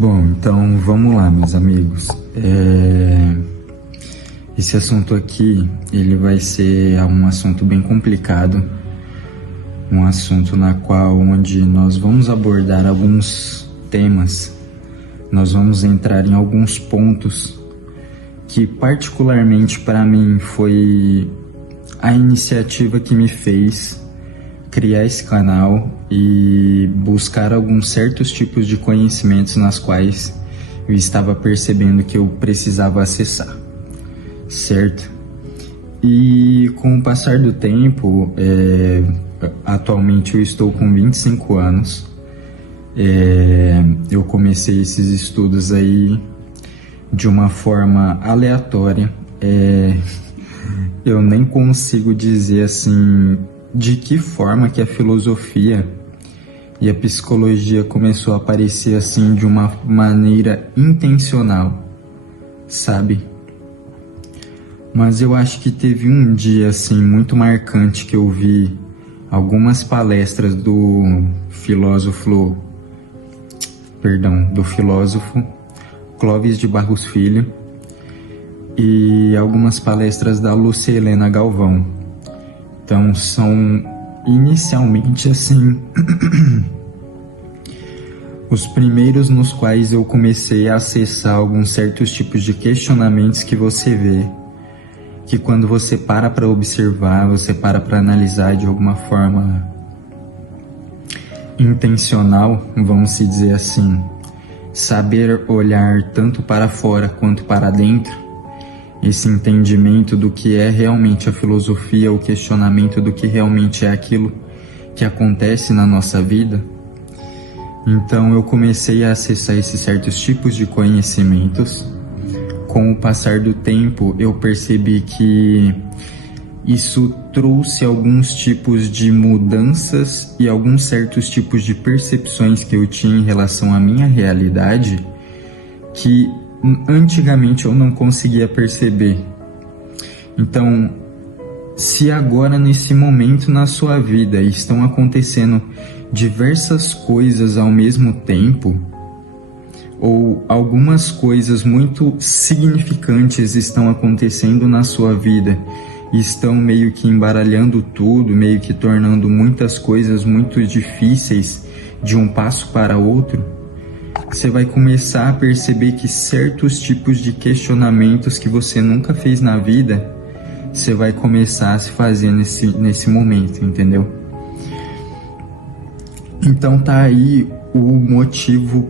Bom, então vamos lá, meus amigos. Esse assunto aqui, ele vai ser um assunto bem complicado, um assunto onde nós vamos abordar alguns temas, nós vamos entrar em alguns pontos que particularmente para mim foi a iniciativa que me fez criar esse canal e buscar alguns certos tipos de conhecimentos nas quais eu estava percebendo que eu precisava acessar, certo? E com o passar do tempo, atualmente eu estou com 25 anos, eu comecei esses estudos aí de uma forma aleatória, eu nem consigo dizer assim de que forma que a filosofia e a psicologia começou a aparecer assim de uma maneira intencional, sabe? Mas eu acho que teve um dia assim muito marcante que eu vi algumas palestras do filósofo Clóvis de Barros Filho e algumas palestras da Lúcia Helena Galvão. Então são inicialmente assim os primeiros nos quais eu comecei a acessar alguns certos tipos de questionamentos que você vê, que quando você para observar, você para analisar de alguma forma intencional, vamos se dizer assim, saber olhar tanto para fora quanto para dentro, esse entendimento do que é realmente a filosofia, o questionamento do que realmente é aquilo que acontece na nossa vida. Então eu comecei a acessar esses certos tipos de conhecimentos. Com o passar do tempo, eu percebi que isso trouxe alguns tipos de mudanças e alguns certos tipos de percepções que eu tinha em relação à minha realidade que antigamente eu não conseguia perceber. Então, se agora nesse momento na sua vida estão acontecendo diversas coisas ao mesmo tempo, ou algumas coisas muito significantes estão acontecendo na sua vida e estão meio que embaralhando tudo, meio que tornando muitas coisas muito difíceis de um passo para outro, você vai começar a perceber que certos tipos de questionamentos que você nunca fez na vida, você vai começar a se fazer nesse momento, entendeu? Então tá aí o motivo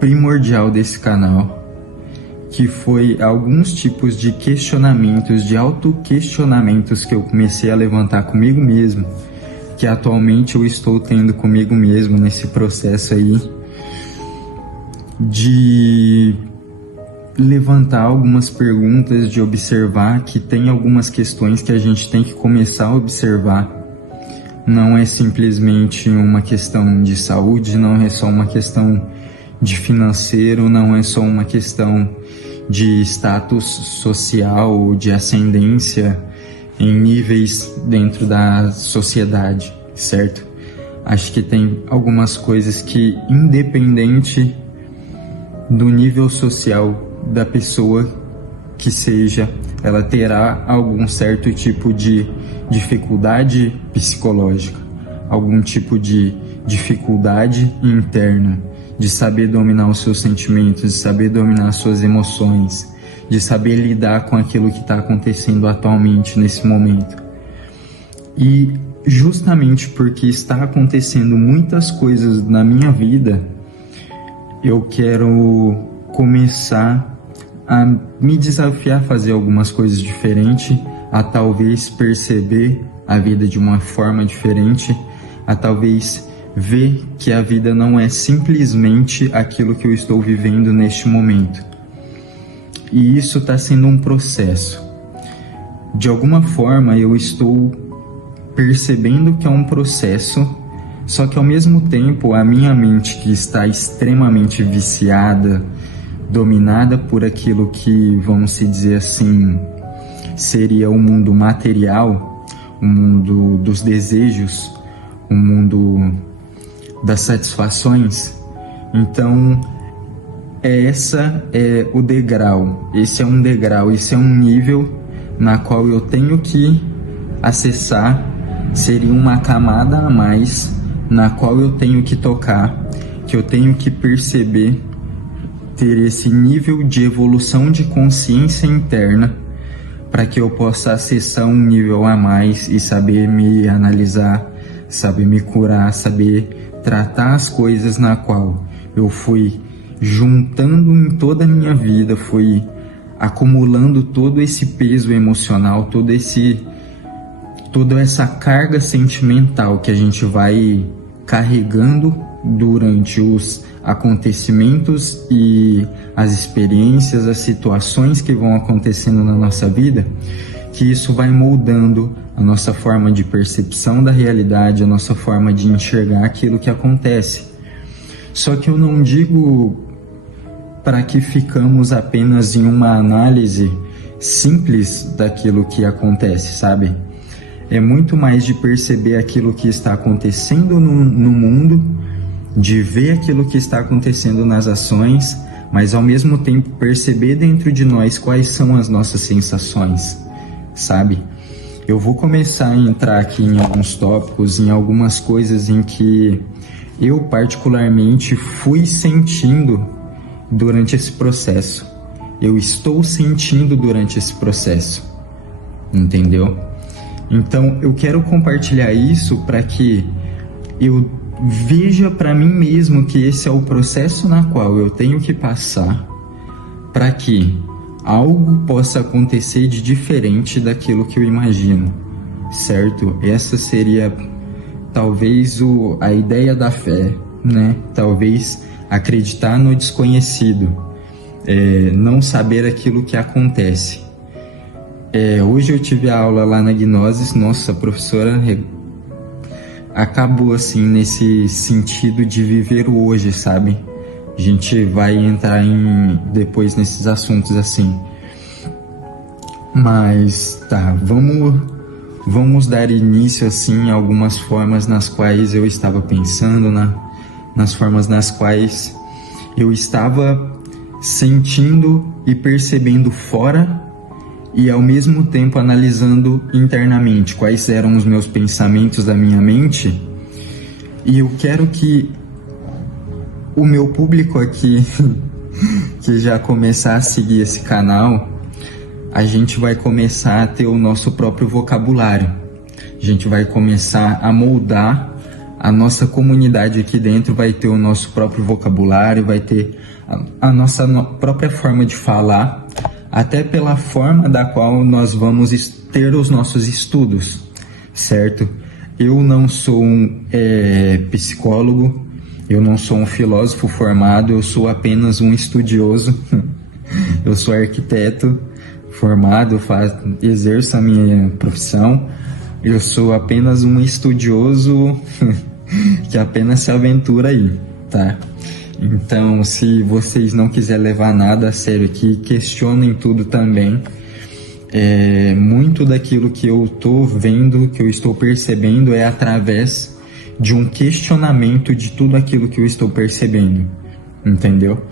primordial desse canal, que foi alguns tipos de questionamentos, de autoquestionamentos que eu comecei a levantar comigo mesmo, que atualmente eu estou tendo comigo mesmo nesse processo aí, de levantar algumas perguntas, de observar que tem algumas questões que a gente tem que começar a observar. Não é simplesmente uma questão de saúde, não é só uma questão de financeiro, não é só uma questão de status social ou de ascendência em níveis dentro da sociedade, certo? Acho que tem algumas coisas que, independente do nível social da pessoa que seja, ela terá algum certo tipo de dificuldade psicológica, algum tipo de dificuldade interna, de saber dominar os seus sentimentos, de saber dominar as suas emoções, de saber lidar com aquilo que está acontecendo atualmente nesse momento. E justamente porque está acontecendo muitas coisas na minha vida, eu quero começar a me desafiar a fazer algumas coisas diferentes, a talvez perceber a vida de uma forma diferente, a talvez ver que a vida não é simplesmente aquilo que eu estou vivendo neste momento. E isso está sendo um processo. De alguma forma eu estou percebendo que é um processo, só que ao mesmo tempo a minha mente, que está extremamente viciada, dominada por aquilo que, vamos se dizer assim, seria o mundo material, o mundo dos desejos, o mundo das satisfações. Então essa é o degrau, esse é um degrau, esse é um nível na qual eu tenho que acessar, seria uma camada a mais na qual eu tenho que tocar, que eu tenho que perceber, ter esse nível de evolução de consciência interna para que eu possa acessar um nível a mais e saber me analisar, saber me curar, saber tratar as coisas na qual eu fui juntando em toda a minha vida, fui acumulando todo esse peso emocional, toda essa carga sentimental que a gente vai carregando durante os acontecimentos e as experiências, as situações que vão acontecendo na nossa vida, que isso vai moldando a nossa forma de percepção da realidade, a nossa forma de enxergar aquilo que acontece. Só que eu não digo para que ficamos apenas em uma análise simples daquilo que acontece, sabe? É muito mais de perceber aquilo que está acontecendo no mundo, de ver aquilo que está acontecendo nas ações, mas ao mesmo tempo perceber dentro de nós quais são as nossas sensações, sabe? Eu vou começar a entrar aqui em alguns tópicos, em algumas coisas em que eu particularmente fui sentindo durante esse processo. Eu estou sentindo durante esse processo, entendeu? Então eu quero compartilhar isso para que eu veja para mim mesmo que esse é o processo na qual eu tenho que passar para que algo possa acontecer de diferente daquilo que eu imagino, certo? Essa seria talvez a ideia da fé, né? Talvez acreditar no desconhecido, não saber aquilo que acontece. Hoje eu tive a aula lá na Gnosis, nossa, a professora acabou assim nesse sentido de viver o hoje, sabe? A gente vai entrar depois nesses assuntos assim. Mas tá, vamos dar início assim a algumas formas nas quais eu estava pensando, nas formas nas quais eu estava sentindo e percebendo fora e ao mesmo tempo analisando internamente quais eram os meus pensamentos da minha mente. E eu quero que o meu público aqui que já começar a seguir esse canal, a gente vai começar a ter o nosso próprio vocabulário. A gente vai começar a moldar a nossa comunidade aqui dentro, vai ter o nosso próprio vocabulário, vai ter a nossa própria forma de falar, até pela forma da qual nós vamos ter os nossos estudos, certo? Eu não sou um psicólogo, eu não sou um filósofo formado, eu sou apenas um estudioso. Eu sou arquiteto formado, exerço a minha profissão. Eu sou apenas um estudioso que apenas se aventura aí, tá? Então, se vocês não quiserem levar nada a sério aqui, questionem tudo também. Muito daquilo que eu estou vendo, que eu estou percebendo, é através de um questionamento de tudo aquilo que eu estou percebendo, entendeu?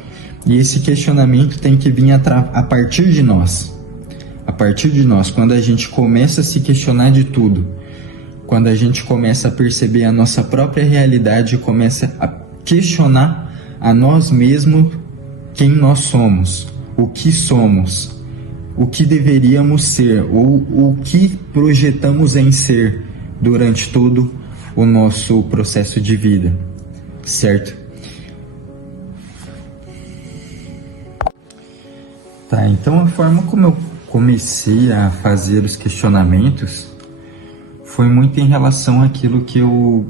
E esse questionamento tem que vir a partir de nós. A partir de nós, quando a gente começa a se questionar de tudo, quando a gente começa a perceber a nossa própria realidade, começa a questionar a nós mesmos quem nós somos, o que deveríamos ser, ou o que projetamos em ser durante todo o nosso processo de vida, certo? Tá, então a forma como eu comecei a fazer os questionamentos foi muito em relação àquilo que eu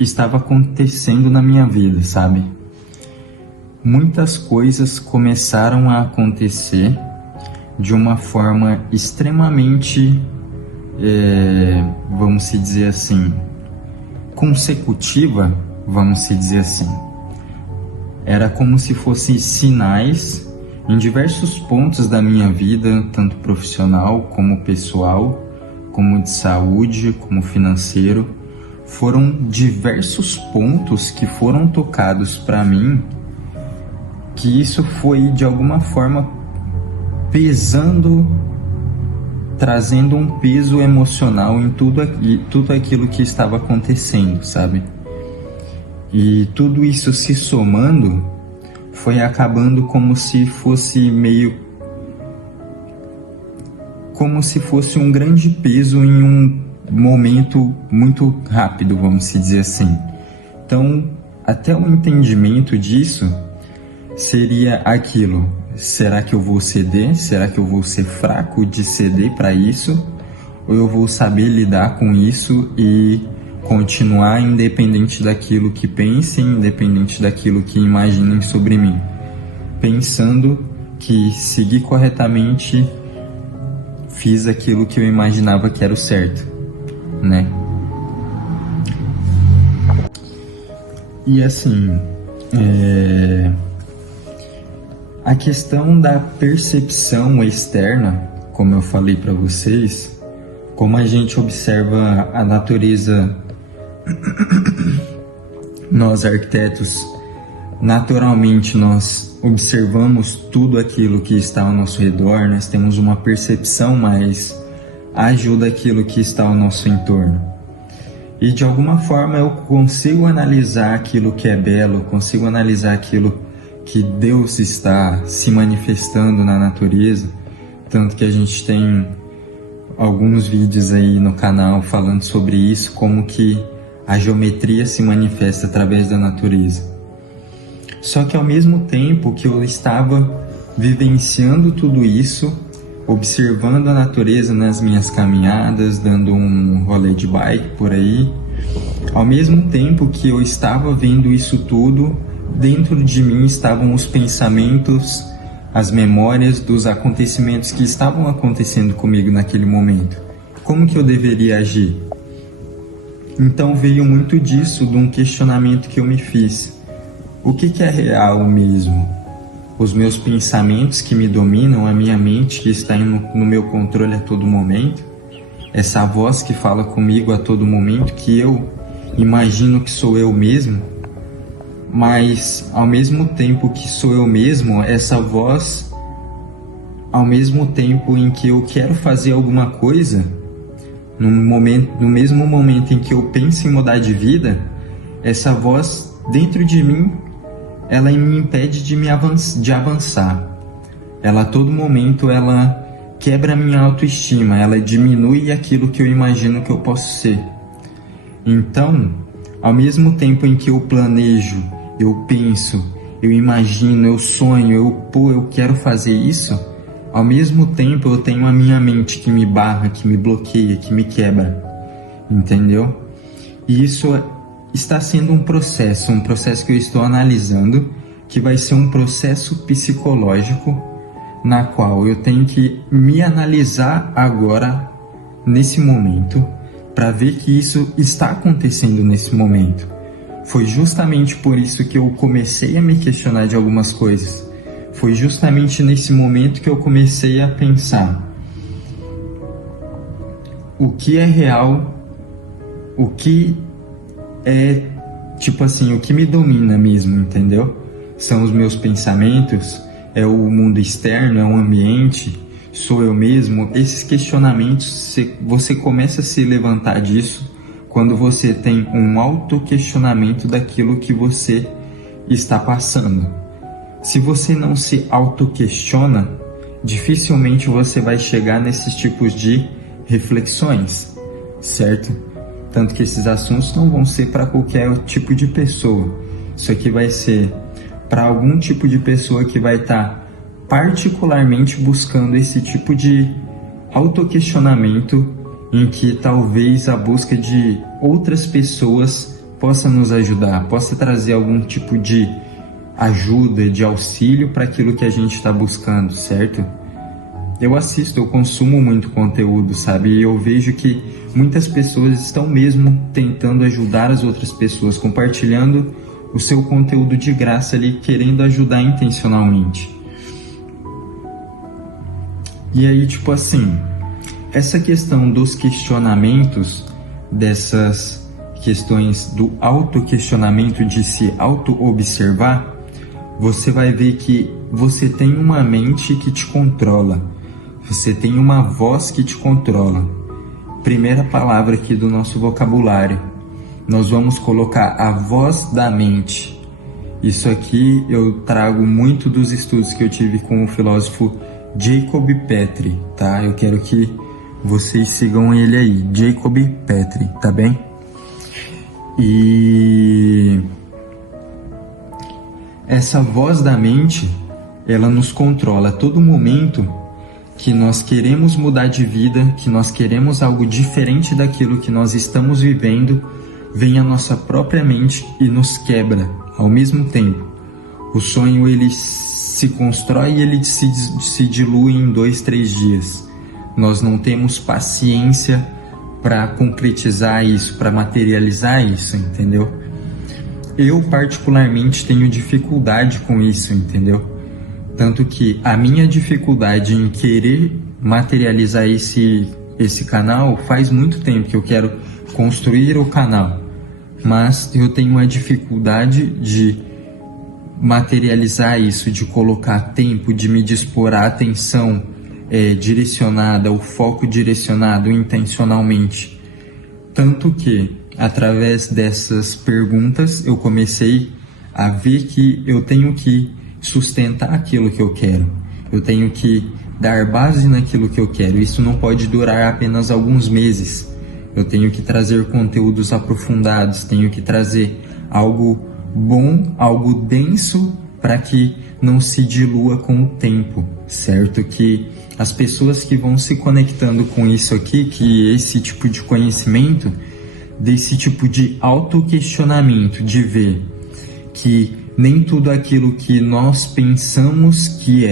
estava acontecendo na minha vida, sabe? Muitas coisas começaram a acontecer de uma forma extremamente, vamos se dizer assim, consecutiva, vamos se dizer assim. Era como se fossem sinais em diversos pontos da minha vida, tanto profissional como pessoal, como de saúde, como financeiro. Foram diversos pontos que foram tocados para mim que isso foi de alguma forma pesando, trazendo um peso emocional em tudo aquilo que estava acontecendo, sabe? E tudo isso se somando foi acabando como se fosse um grande peso em um momento muito rápido, vamos dizer assim. Então, até o entendimento disso seria aquilo: será que eu vou ceder? Será que eu vou ser fraco de ceder para isso? Ou eu vou saber lidar com isso e continuar independente daquilo que pensem, independente daquilo que imaginem sobre mim, pensando que seguir corretamente fiz aquilo que eu imaginava que era o certo, né? E assim, a questão da percepção externa, como eu falei para vocês, como a gente observa a natureza, nós arquitetos, naturalmente nós observamos tudo aquilo que está ao nosso redor, nós temos uma percepção mais ágil daquilo que está ao nosso entorno. E de alguma forma eu consigo analisar aquilo que é belo, consigo analisar aquilo que Deus está se manifestando na natureza, tanto que a gente tem alguns vídeos aí no canal falando sobre isso, como que a geometria se manifesta através da natureza. Só que ao mesmo tempo que eu estava vivenciando tudo isso, observando a natureza nas minhas caminhadas, dando um rolê de bike por aí, ao mesmo tempo que eu estava vendo isso tudo, dentro de mim estavam os pensamentos, as memórias dos acontecimentos que estavam acontecendo comigo naquele momento. Como que eu deveria agir? Então veio muito disso, de um questionamento que eu me fiz. O que é real mesmo? Os meus pensamentos que me dominam, a minha mente que está no meu controle a todo momento? Essa voz que fala comigo a todo momento, que eu imagino que sou eu mesmo? Mas ao mesmo tempo que sou eu mesmo, essa voz, ao mesmo tempo em que eu quero fazer alguma coisa, no mesmo momento em que eu penso em mudar de vida, essa voz dentro de mim, ela me impede de avançar. Ela a todo momento ela quebra a minha autoestima, ela diminui aquilo que eu imagino que eu posso ser. Então, ao mesmo tempo em que eu planejo, eu penso, eu imagino, eu sonho, eu quero fazer isso, ao mesmo tempo eu tenho a minha mente que me barra, que me bloqueia, que me quebra, entendeu? E isso está sendo um processo que eu estou analisando, que vai ser um processo psicológico, na qual eu tenho que me analisar agora, nesse momento, para ver que isso está acontecendo nesse momento. Foi justamente por isso que eu comecei a me questionar de algumas coisas. Foi justamente nesse momento que eu comecei a pensar: o que é real, o que é, tipo assim, o que me domina mesmo, entendeu? São os meus pensamentos, é o mundo externo, é o ambiente, sou eu mesmo? Esses questionamentos, você começa a se levantar disso quando você tem um autoquestionamento daquilo que você está passando. Se você não se autoquestiona, dificilmente você vai chegar nesses tipos de reflexões, certo? Tanto que esses assuntos não vão ser para qualquer tipo de pessoa. Isso aqui vai ser para algum tipo de pessoa que vai estar particularmente buscando esse tipo de autoquestionamento, em que talvez a busca de outras pessoas possa nos ajudar, possa trazer algum tipo de ajuda, de auxílio para aquilo que a gente está buscando, certo? Eu consumo muito conteúdo, sabe? E eu vejo que muitas pessoas estão mesmo tentando ajudar as outras pessoas, compartilhando o seu conteúdo de graça ali, querendo ajudar intencionalmente. E aí, tipo assim, essa questão dos questionamentos, dessas questões do autoquestionamento, de se auto-observar, você vai ver que você tem uma mente que te controla, você tem uma voz que te controla. Primeira palavra aqui do nosso vocabulário, nós vamos colocar a voz da mente. Isso aqui eu trago muito dos estudos que eu tive com o filósofo Jacob Petri, tá? Eu quero que vocês sigam ele aí, Jacob Petri, tá bem? E essa voz da mente, ela nos controla a todo momento que nós queremos mudar de vida, que nós queremos algo diferente daquilo que nós estamos vivendo, vem a nossa própria mente e nos quebra ao mesmo tempo. O sonho, ele se constrói e ele se dilui em 2, 3 dias. Nós não temos paciência para concretizar isso, para materializar isso, entendeu? Eu particularmente tenho dificuldade com isso, entendeu? Tanto que a minha dificuldade em querer materializar esse canal faz muito tempo que eu quero construir o canal, mas eu tenho uma dificuldade de materializar isso, de colocar tempo, de me dispor a atenção direcionada, o foco direcionado intencionalmente. Tanto que, através dessas perguntas, eu comecei a ver que eu tenho que sustentar aquilo que eu quero. Eu tenho que dar base naquilo que eu quero. Isso não pode durar apenas alguns meses. Eu tenho que trazer conteúdos aprofundados, tenho que trazer algo bom, algo denso, para que não se dilua com o tempo, certo? Que as pessoas que vão se conectando com isso aqui, que esse tipo de conhecimento, desse tipo de autoquestionamento, de ver que nem tudo aquilo que nós pensamos que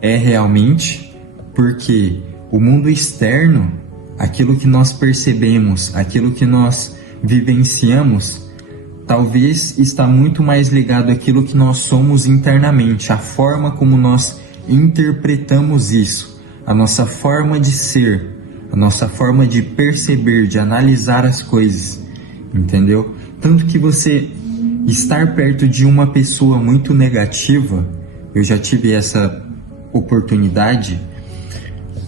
é realmente, porque o mundo externo, aquilo que nós percebemos, aquilo que nós vivenciamos, talvez está muito mais ligado àquilo que nós somos internamente, a forma como nós interpretamos isso, a nossa forma de ser, a nossa forma de perceber, de analisar as coisas, entendeu? Tanto que você estar perto de uma pessoa muito negativa, eu já tive essa oportunidade,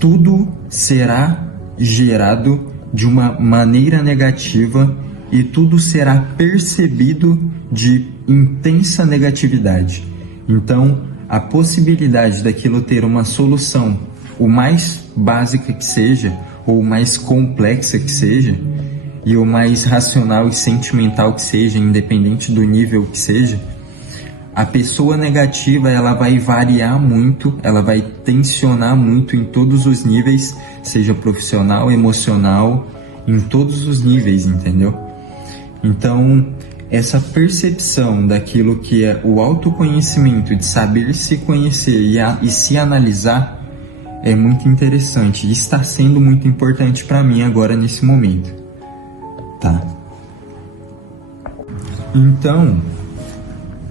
tudo será gerado de uma maneira negativa e tudo será percebido de intensa negatividade. Então, a possibilidade daquilo ter uma solução, o mais básica que seja, ou mais complexa que seja, e o mais racional e sentimental que seja, independente do nível que seja, a pessoa negativa, ela vai variar muito, ela vai tensionar muito em todos os níveis, seja profissional, emocional, em todos os níveis, entendeu? Então, essa percepção daquilo que é o autoconhecimento, de saber se conhecer e se analisar, é muito interessante e está sendo muito importante para mim agora nesse momento, tá? Então,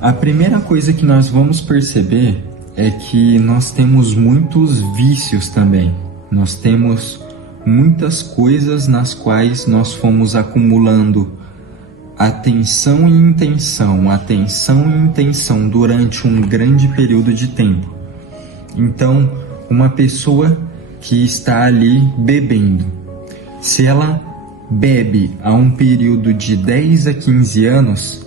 a primeira coisa que nós vamos perceber é que nós temos muitos vícios também. Nós temos muitas coisas nas quais nós fomos acumulando atenção e intenção durante um grande período de tempo. Então, uma pessoa que está ali bebendo, se ela bebe a um período de 10 a 15 anos,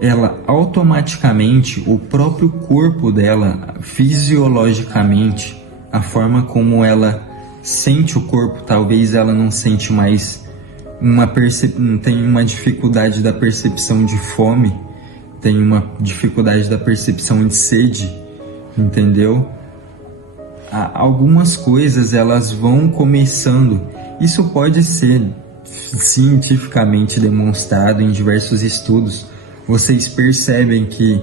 ela automaticamente, o próprio corpo dela, fisiologicamente, a forma como ela sente o corpo, talvez ela não sente mais tem uma dificuldade da percepção de fome, tem uma dificuldade da percepção de sede, entendeu? Algumas coisas elas vão começando, isso pode ser cientificamente demonstrado em diversos estudos. Vocês percebem que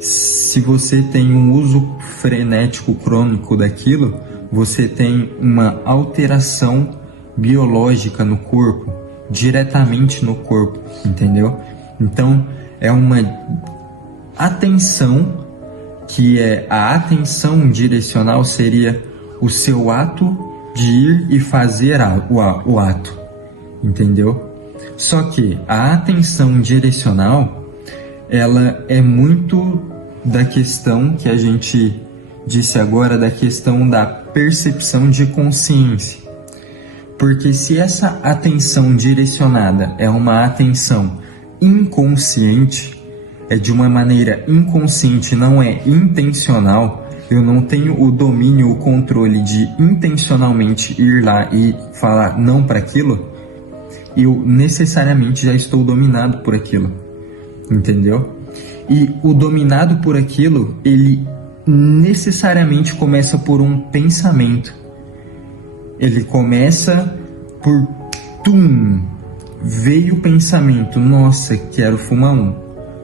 se você tem um uso frenético crônico daquilo, você tem uma alteração biológica no corpo, diretamente no corpo, entendeu? Então, é uma atenção, que é a atenção direcional, seria o seu ato de ir e fazer o ato, entendeu? Só que a atenção direcional, ela é muito da questão que a gente disse agora, da questão da percepção de consciência. Porque se essa atenção direcionada é uma atenção inconsciente, é de uma maneira inconsciente, não é intencional, eu não tenho o domínio, o controle de intencionalmente ir lá e falar não para aquilo, eu necessariamente já estou dominado por aquilo, entendeu? E o dominado por aquilo, ele necessariamente começa por um pensamento. Ele começa por veio o pensamento, nossa, quero fumar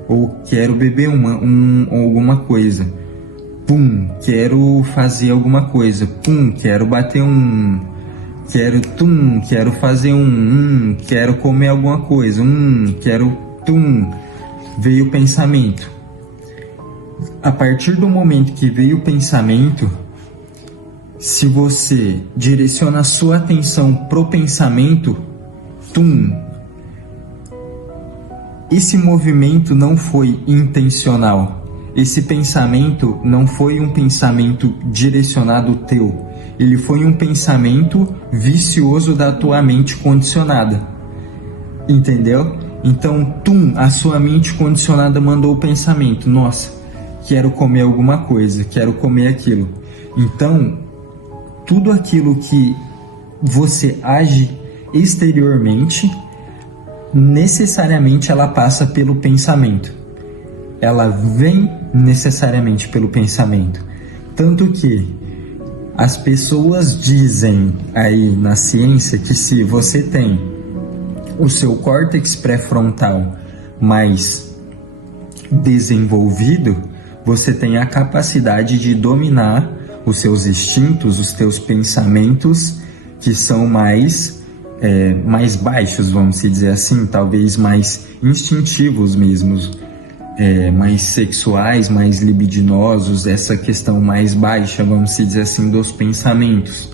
ou quero beber alguma coisa, quero fazer alguma coisa, quero bater quero fazer quero comer alguma coisa, veio o pensamento. A partir do momento que veio o pensamento, se você direciona a sua atenção pro pensamento, esse movimento não foi intencional. Esse pensamento não foi um pensamento direcionado teu. Ele foi um pensamento vicioso da tua mente condicionada. Entendeu? Então, a sua mente condicionada mandou o pensamento: nossa, quero comer alguma coisa, quero comer aquilo. Então, tudo aquilo que você age exteriormente, necessariamente ela passa pelo pensamento. Ela vem necessariamente pelo pensamento. Tanto que as pessoas dizem aí na ciência que se você tem o seu córtex pré-frontal mais desenvolvido, você tem a capacidade de dominar os seus instintos, os teus pensamentos que são mais baixos, vamos dizer assim, talvez mais instintivos mesmo, mais sexuais, mais libidinosos, essa questão mais baixa, vamos dizer assim, dos pensamentos,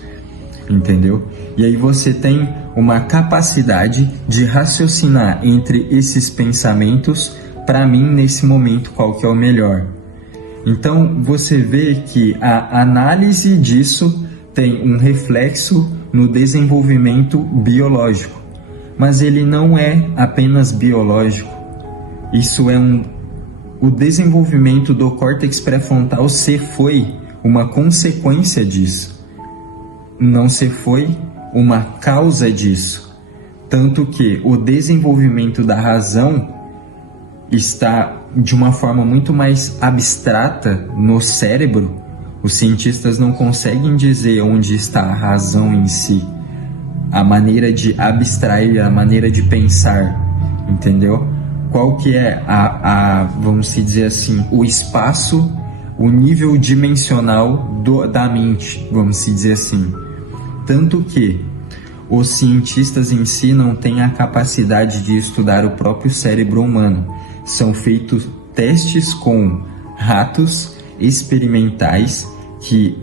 entendeu? E aí você tem uma capacidade de raciocinar entre esses pensamentos, para mim, nesse momento, qual que é o melhor. Então, você vê que a análise disso tem um reflexo no desenvolvimento biológico, mas ele não é apenas biológico. Isso é o desenvolvimento do córtex pré-frontal se foi uma consequência disso, não se foi uma causa disso. Tanto que o desenvolvimento da razão está de uma forma muito mais abstrata no cérebro. Os cientistas não conseguem dizer onde está a razão em si, a maneira de abstrair, a maneira de pensar, entendeu? Qual que é vamos dizer assim, o espaço, o nível dimensional da mente, vamos dizer assim. Tanto que os cientistas em si não têm a capacidade de estudar o próprio cérebro humano. São feitos testes com ratos experimentais, que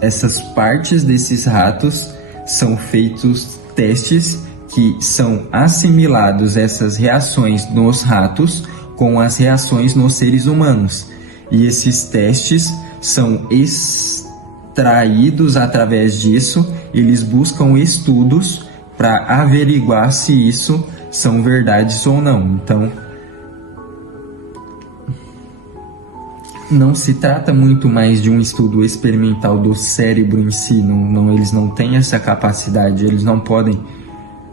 essas partes desses ratos são feitos testes que são assimilados, essas reações nos ratos com as reações nos seres humanos. E esses testes são extraídos através disso, eles buscam estudos para averiguar se isso são verdades ou não. Então, não se trata muito mais de um estudo experimental do cérebro em si, eles não têm essa capacidade, eles não podem,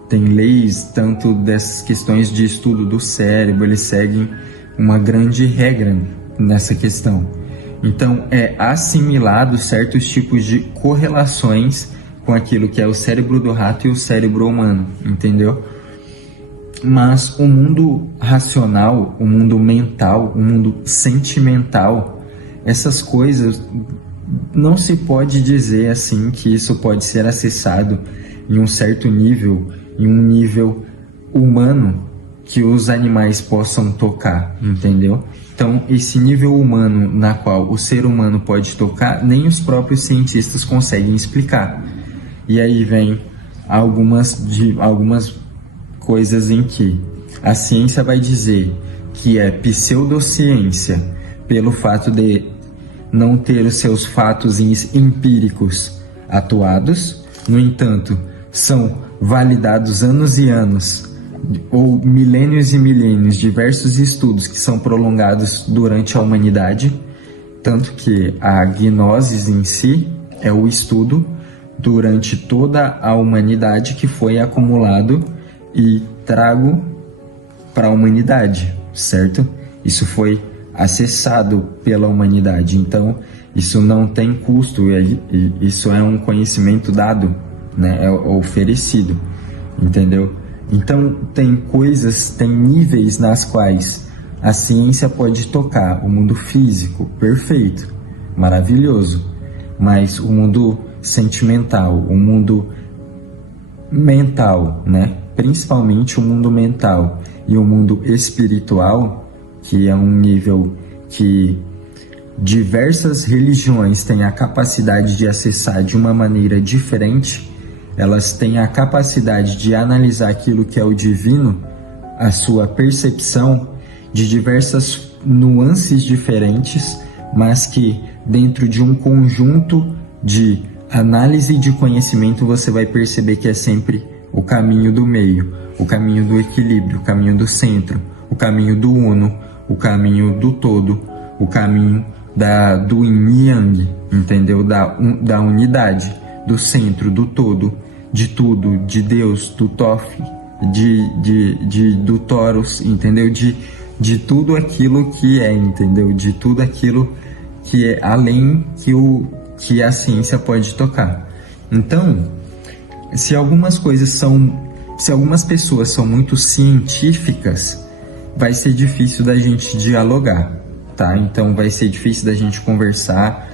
tem leis tanto dessas questões de estudo do cérebro, eles seguem uma grande regra nessa questão. Então é assimilado certos tipos de correlações com aquilo que é o cérebro do rato e o cérebro humano, entendeu? Mas o mundo racional, o mundo mental, o mundo sentimental, essas coisas, não se pode dizer assim que isso pode ser acessado em um certo nível, em um nível humano que os animais possam tocar, entendeu? Então, esse nível humano na qual o ser humano pode tocar, nem os próprios cientistas conseguem explicar. E aí vem algumas coisas em que a ciência vai dizer que é pseudociência, pelo fato de não ter os seus fatos empíricos atuados. No entanto, são validados anos e anos, ou milênios e milênios, diversos estudos que são prolongados durante a humanidade, tanto que a gnose em si é o estudo durante toda a humanidade que foi acumulado e trago para a humanidade, certo? Isso foi acessado pela humanidade, então isso não tem custo, isso é um conhecimento dado, né? É oferecido, entendeu? Então tem coisas, tem níveis nas quais a ciência pode tocar. O mundo físico, perfeito, maravilhoso, mas o mundo sentimental, o mundo mental, né? Principalmente o mundo mental e o mundo espiritual, que é um nível que diversas religiões têm a capacidade de acessar de uma maneira diferente. Elas têm a capacidade de analisar aquilo que é o divino, a sua percepção, de diversas nuances diferentes, mas que dentro de um conjunto de análise e de conhecimento você vai perceber que é sempre o caminho do meio, o caminho do equilíbrio, o caminho do centro, o caminho do uno, o caminho do todo, o caminho do yin yang, entendeu? Da unidade, do centro, do todo, de tudo, de Deus, do Toff, do Toros, entendeu? De tudo aquilo que é, entendeu? De tudo aquilo que é além que a ciência pode tocar. Então, se algumas pessoas são muito científicas, vai ser difícil da gente dialogar, tá? Então vai ser difícil da gente conversar.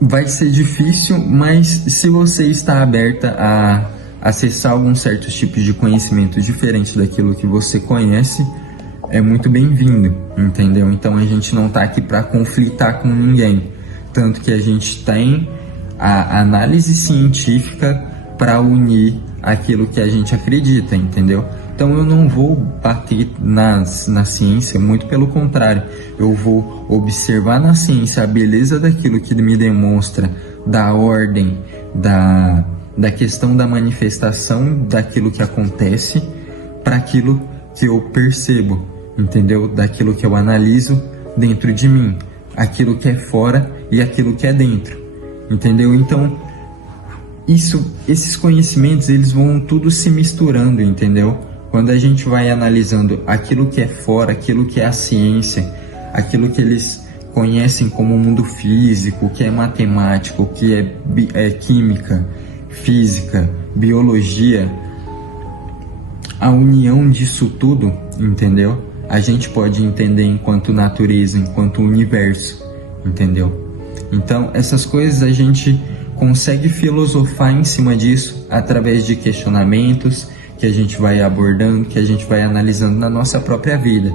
Vai ser difícil, mas se você está aberta a acessar alguns certos tipos de conhecimento diferente daquilo que você conhece, é muito bem-vindo, entendeu? Então a gente não está aqui para conflitar com ninguém, tanto que a gente tem a análise científica para unir aquilo que a gente acredita, entendeu? Então eu não vou bater na ciência, muito pelo contrário, eu vou observar na ciência a beleza daquilo que me demonstra, da ordem, da questão da manifestação daquilo que acontece para aquilo que eu percebo, entendeu? Daquilo que eu analiso dentro de mim, aquilo que é fora e aquilo que é dentro, entendeu? Então esses conhecimentos, eles vão tudo se misturando, entendeu? Quando a gente vai analisando aquilo que é fora, aquilo que é a ciência, aquilo que eles conhecem como mundo físico, que é matemático, que é química, física, biologia, a união disso tudo, entendeu? A gente pode entender enquanto natureza, enquanto universo, entendeu? Então, essas coisas a gente consegue filosofar em cima disso através de questionamentos que a gente vai abordando, que a gente vai analisando na nossa própria vida.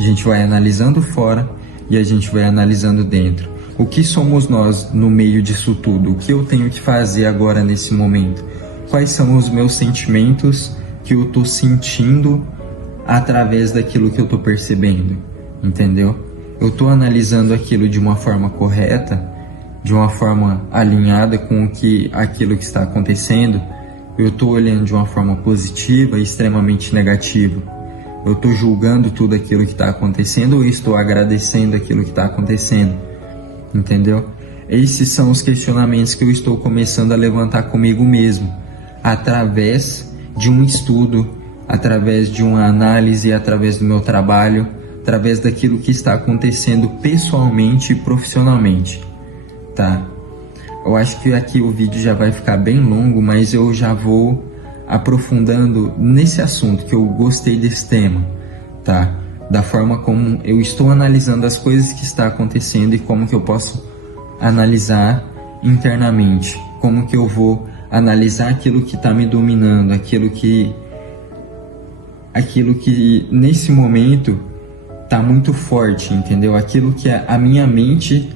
A gente vai analisando fora e a gente vai analisando dentro. O que somos nós no meio disso tudo? O que eu tenho que fazer agora nesse momento? Quais são os meus sentimentos que eu estou sentindo através daquilo que eu estou percebendo? Entendeu? Eu estou analisando aquilo de uma forma correta, de uma forma alinhada com aquilo que está acontecendo. Eu estou olhando de uma forma positiva e extremamente negativa. Eu estou julgando tudo aquilo que está acontecendo ou estou agradecendo aquilo que está acontecendo, entendeu? Esses são os questionamentos que eu estou começando a levantar comigo mesmo, através de um estudo, através de uma análise, através do meu trabalho, através daquilo que está acontecendo pessoalmente e profissionalmente, tá? Eu acho que aqui o vídeo já vai ficar bem longo, mas eu já vou aprofundando nesse assunto, que eu gostei desse tema, tá? Da forma como eu estou analisando as coisas que está acontecendo e como que eu posso analisar internamente, como que eu vou analisar aquilo que está me dominando, aquilo que nesse momento está muito forte, entendeu? Aquilo que a minha mente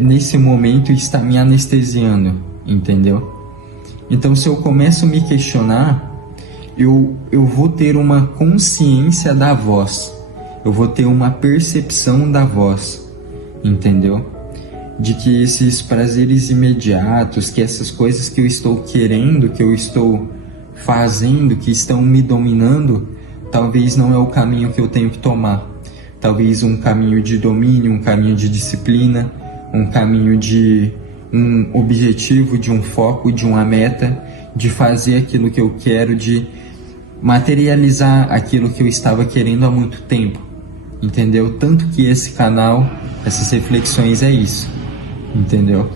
nesse momento está me anestesiando, entendeu? Então, se eu começo a me questionar, eu vou ter uma consciência da voz. eu vou ter uma percepção da voz, entendeu? De que esses prazeres imediatos, que essas coisas que eu estou querendo, que eu estou fazendo, que estão me dominando, talvez não é o caminho que eu tenho que tomar. Talvez um caminho de domínio, um caminho de disciplina, um caminho de um objetivo, de um foco, de uma meta, de fazer aquilo que eu quero, de materializar aquilo que eu estava querendo há muito tempo, entendeu? Tanto que esse canal, essas reflexões é isso, entendeu?